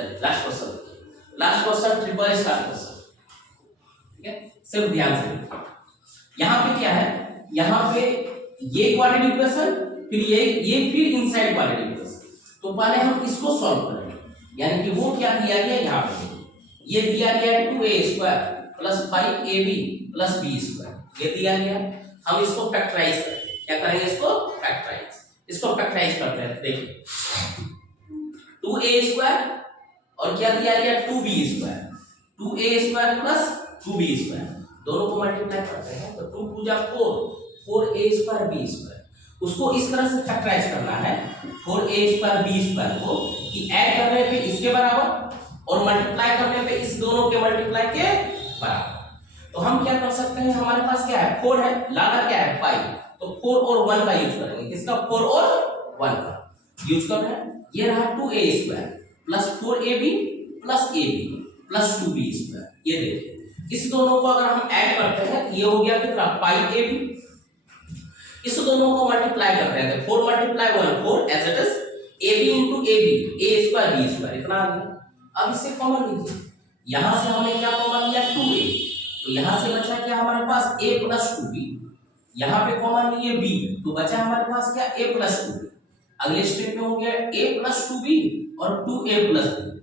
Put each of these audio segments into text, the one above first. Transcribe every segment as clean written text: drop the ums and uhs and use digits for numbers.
चलिए last question देखिए, last question triple star question, ठीक है, सिर्फ ध्यान से। यहाँ पे क्या है, यहाँ पे ये क्वाड्रेटिक इक्वेशन, फिर ये फिर इनसाइड क्वाड्रेटिक इक्वेशन। तो पहले हम इसको सॉल्व करेंगे, यानी कि वो क्या दिया गया यहाँ पे, ये दिया गया 2a² plus 5ab plus b², ये दिया गया। हम इसको फैक्टराइज करेंगे, क्या करेंगे, इसको फैक्टराइज करते हैं। देखिए 2a² और क्या दिया गया 2b², 2a² प्लस 2b², दोनों को मल्टीप्लाई करते हैं तो 2 2 जा 4, 4a² b²। उसको इस तरह से फैक्टराइज करना है 4a² b² को कि ऐड करने पे इसके बराबर और मल्टीप्लाई करने पे इस दोनों के मल्टीप्लाई के बराबर। तो हम क्या कर सकते हैं, हमारे पास क्या है 4 है, लाना क्या है 5, तो 4 और 1 का यूज करेंगे। किसका, 4 और 1 का यूज कर रहे हैं। ये रहा 2a² plus 4ab plus ab plus 2b²। ये देखिए इस दोनों को अगर हम ऐड करते हैं ये हो गया कितना 5ab, इस दोनों को मल्टीप्लाई करते हैं तो 4 multiply 1 4 as it is ab into ab a² b², इतना आ गया। अब इसे कॉमन लीजिए, यहां से हमने क्या कॉमन लिया 2a, तो यहां से बचा क्या हमारे पास a प्लस 2b, यहां पे कॉमन लिए b, तो बचा हमारे पास क्या a प्लस 2b। अगले स्टेप में हो गया a प्लस 2b और 2a प्लस b,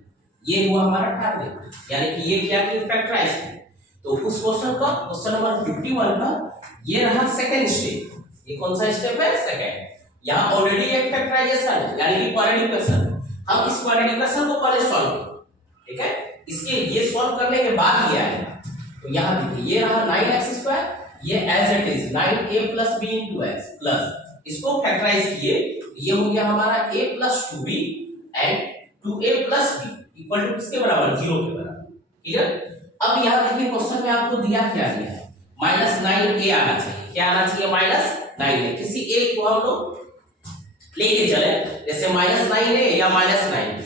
ये हुआ हमारा टारगेट, यानी कि ये क्या कि फैक्टराइज किया। तो उस क्वेश्चन का, क्वेश्चन नंबर 51 का ये रहा सेकंड स्टेप। ये कौन सा स्टेप है, सेकंड। यहाँ ऑलरेडी एक फैक्टराइजेशन है, यानी कि क्वाड्रेटिक इक्वेशन। हम इस क्वाड्रेटिक इक्वेशन को पहले सॉल्व करेंगे, ठीक है। इसके ये सॉल्व करने के बाद ये आएगा, तो यहाँ देखिए ये रहा 9x², ये as it is 9a plus b into x plus इसको फैक्टराइज किए, ये हो गया हमारा a plus 2b and 2a plus b equal to किसके बराबर, 0 के बराबर, क्लियर। अब यहाँ देखिए क्वेश्चन में आपको दिया क्या गया है, -9a आना चाहिए। क्या आना चाहिए, -9a। किसी एक को हम लोग लेके चले, जैसे -9a या -9,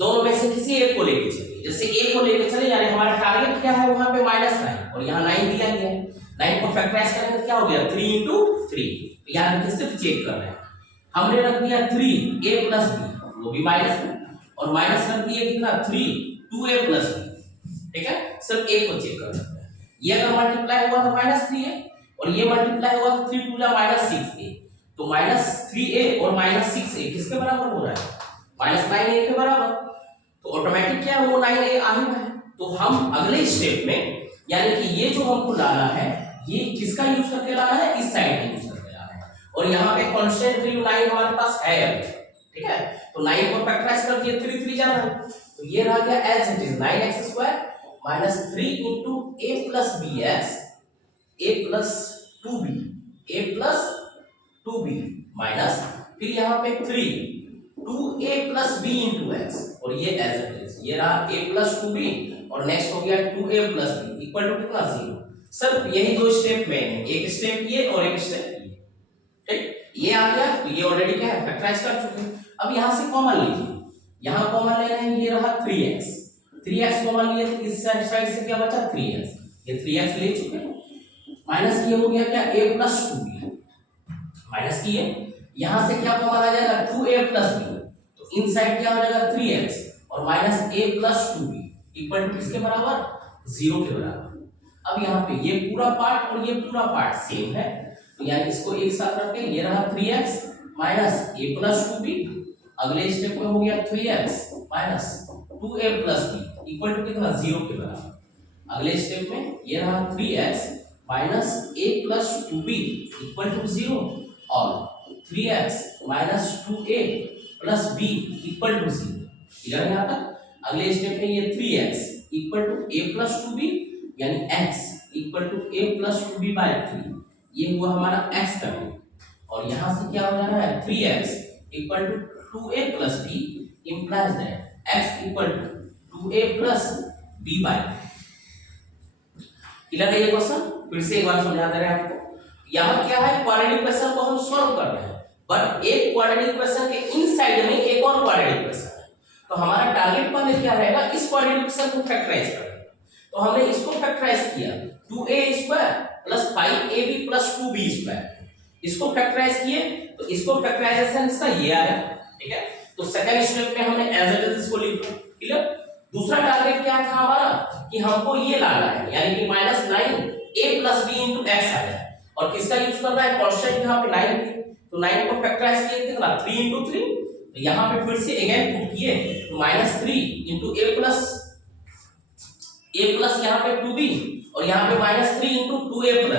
दोनों में से किसी एक को लेके चलिए। जैसे a को लेके चले, यानी हमारा टारगेट क्या है वहां पे -9 और यहाँ 9 दिया गया है। 9 को फैक्टराइज करेंगे तो क्या हो गया 3 into 3। तो यहाँ देखिए सिर्फ चेक कर रहे हैं, हमने रख दिया 3a प्लस b, वो भी माइनस में, और माइनस रख दिए कितना 3 2a प्लस b, ठीक है। सिर्फ एक को चेक कर सकते हैं। ये अगर मल्टीप्लाई हुआ तो -3a और ये मल्टीप्लाई हुआ तो 3 2 जा -6a, तो -3a और -6a किसके बराबर हो रहा है, -9a के बराबर। तो ऑटोमेटिक क्या है वो 9a आ ही रहा है। तो हम अगले स्टेप में, यानी कि ये जो हमको लाना है ये किसका यूज करके लाना है, इस साइड का यूज करके लाना है। और यहाँ पे कांस्टेंट वैल्यू 9 हमारे पास है, ठीक है। तो 9 को फैक्टराइज कर दिए, 3 3 जा रहा है, तो ये रह गया as it is 9x² minus 3 into a plus bx, a plus 2b, a plus 2b minus फिर यहाँ पे 3 2a plus b into x, और ये एज इट इज ये रहा a plus 2b और नेक्स्ट हो गया 2a plus b equal to कितना 0। सिर्फ यही दो स्टेप में है, एक स्टेप ये और एक स्टेप ये, ठीक। ये आ गया, तो ये ऑलरेडी क्या है फैक्टराइज कर चुके हैं। अब यहाँ से कॉमन लीजिए, यहाँ कॉमन ले रहे हैं, ये रहा 3x कॉमन लिए, इस साइड से क्या बचा 3x, ये 3x ले चुके हैं, माइनस ये हो गया क्या a प्लस 2b, माइनस किए, यहाँ से क्या कॉमन आ जाएगा 2a प्लस b, तो इन साइड क्या हो जाएगा 3x और minus a plus 2b equal to किसके बराबर 0 के बराबर। अब यहाँ पे ये पूरा पार्ट और ये पूरा पार्ट सेम है, तो यानी इसको एक साथ रखते हैं, ये रहा 3x minus a plus 2b, अगले स्टेप में हो गया 3x minus 2a plus b equal to कितना 0 के बराबर। अगले स्टेप में ये रहा 3x minus a plus 2b equal to 0 और 3x minus 2a plus b equal to 0, clear है यहाँ तक। अगले स्टेप में ये 3x equal to a plus 2b यानी x equal to a plus 2b by 3, ये हुआ हमारा x का वैल्यू, और यहाँ से क्या हो जाना है 3x equal to 2a plus b implies that x equal to 2a plus b by. Clear है ये क्वेश्चन, फिर से एक बार समझा दे रहे हैं आपको। यहाँ क्या है क्वाड्रेटिक इक्वेशन को हम सॉल्व कर रहे हैं, बट एक क्वाड्रेटिक इक्वेशन के इनसाइड में एक और क्वाड्रेटिक इक्वेशन है, तो हमारा टारगेट पहले क्या रहेगा इस क्वाड्रेटिक इक्वेशन को फैक्टराइज करना। तो हमने इसको फैक्टराइज किया 2a² plus 5ab plus 2b², इसको फैक्टराइज किए तो इसको फैक्टराइजेशन इसका ये आया, ठीक है। तो सेकंड स्टेप में हमने एज इट इज इसको लिख दिया, क्लियर। दूसरा टारगेट क्या था हमारा कि हमको ये लाना है, यानी कि -9a + b * x आ जाए। और किसका यूज कर रहा है, कांस्टेंट यहाँ पे 9 है, तो 9 को फैक्टराइज किए कितना 3 * 3, तो यहाँ पे फिर से अगेन पुट किए तो -3 * a+ यहाँ पे 2b और यहाँ पे -3 * 2a + b।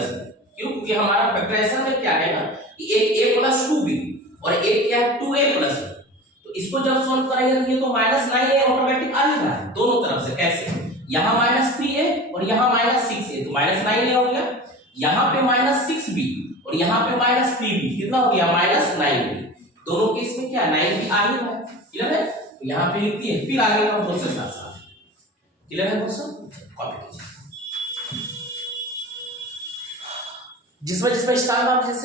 क्यों? क्योंकि हमारा फैक्टराइजेशन में क्या है ना कि एक a + 2b और एक क्या है 2a + b। तो इसको जब सॉल्व करेंगे तो ये तो -9a ऑटोमेटिक आ ही रहा है दोनों तरफ से। कैसे? यहाँ -3a और यहाँ -6a, तो -9a हो गया, यहाँ पे -6b और यहाँ पे -3b, कितना हो गया -9b। दोनों केस में क्या 9b आ ही रहा है। क्लियर है? तो यहाँ पे लिख दिए, फिर आगे का प्रोसेस आसान। क्लियर है दोस्तों? कॉपी कीजिए। जिसमें स्टार नाम जैसे